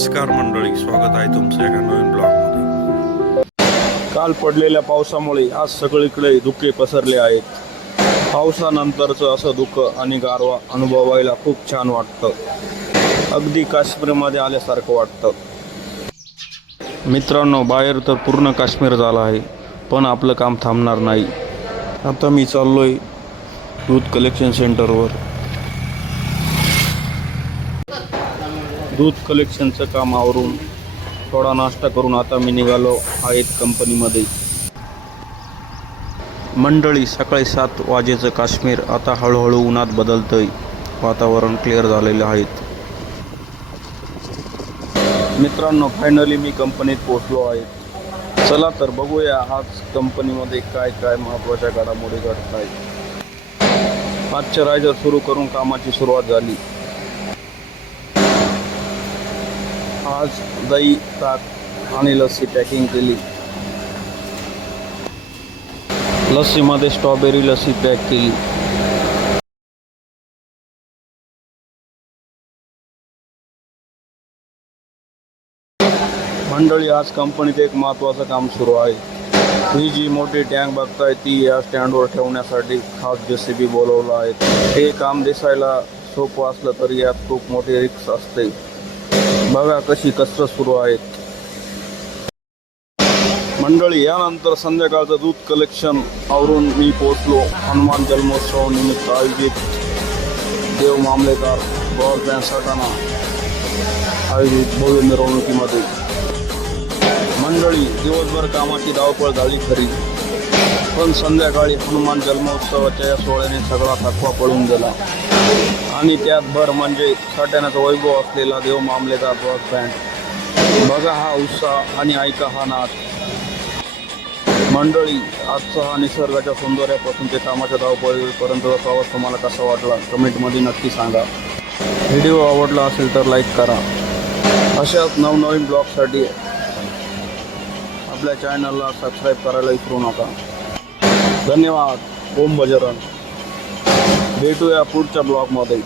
नमस्कार मंडळी, स्वागत आहे तुमचं एका नवीन ब्लॉगमध्ये। काल पडलेल्या पावसामुळे आज सगळीकडे धुके पसरले आहेत। पावसानंतरचं असं धुकं आणि गारवा अनुभवायला खूप छान वाटतं। अगदी काश्मीरमध्ये आल्यासारखं वाटतं। मित्रांनो, बाहेर तर पूर्ण काश्मीर झालं आहे, पण आपलं काम थांबणार नाही। आता मी चाललोय दूध कलेक्शन सेंटरवर। दूध कलेक्शनचं काम आवरून थोडा नाश्ता करून आता मी निघालो आहेत कंपनीमध्ये। मंडळी, सकाळी 7 वाजेचं काश्मीर आता हळूहळू उन्हात बदलतंय। वातावरण क्लिअर झालेलं आहे। मित्रांनो, फायनली मी कंपनीत पोहोचलो आहे। चला तर बघूया आज कंपनीमध्ये काय काय महत्त्वाच्या घडामोडी घडत आहेत। मॉइश्चरायझर सुरू करून कामाची सुरुवात झाली। आज दही, ताक आणि लस्सी पॅकिंग केली। लस्सीमध्ये स्ट्रॉबेरी लस्सी पॅक केली। मंडळी, आज कंपनीत एक महत्त्वाचं काम सुरू आहे। ही जी मोठी टँक बघताय ती या स्टँडवर ठेवण्यासाठी खास JCB बोलवलं आहे। हे काम दिसायला सोपं असलं तरी यात खूप मोठी रिस्क असते। बघा कशी कसरत सुरू आहे। मंडळी, यानंतर संध्याकाळचं दूध कलेक्शन आवरून मी पोहोचलो हनुमान जन्मोत्सव निमित्त आयोजित देव मामलेदार ब्रॉडबँड सटाणा आयोजित भव्य मिरवणुकीमध्ये। मंडळी, दिवसभर कामाची धावपळ झाली खरी, पण संध्याकाळी हनुमान जन्मोत्सवाच्या या सोहळ्याने सगळा थकवा पळून गेला आणि त्यात भर म्हणजे सटाण्याचा वैभव असलेला देव मामलेदार ब्रॉडबँड। बघा हा उत्साह आणि ऐका हा नाद। मंडळी, आजचा हा निसर्गाच्या सौंदर्यापासून ते कामाच्या धावपळीपर्यंतचा प्रवास तुम्हाला कसा वाटला कमेंटमध्ये नक्की सांगा। व्हिडिओ आवडला असेल तर लाईक करा। अशाच नवनवीन ब्लॉगसाठी आपल्या चॅनलला सबस्क्राईब करायला विसरू नका। धन्यवाद। ओम बजरंग। भेटूया पुढच्या ब्लॉगमध्ये।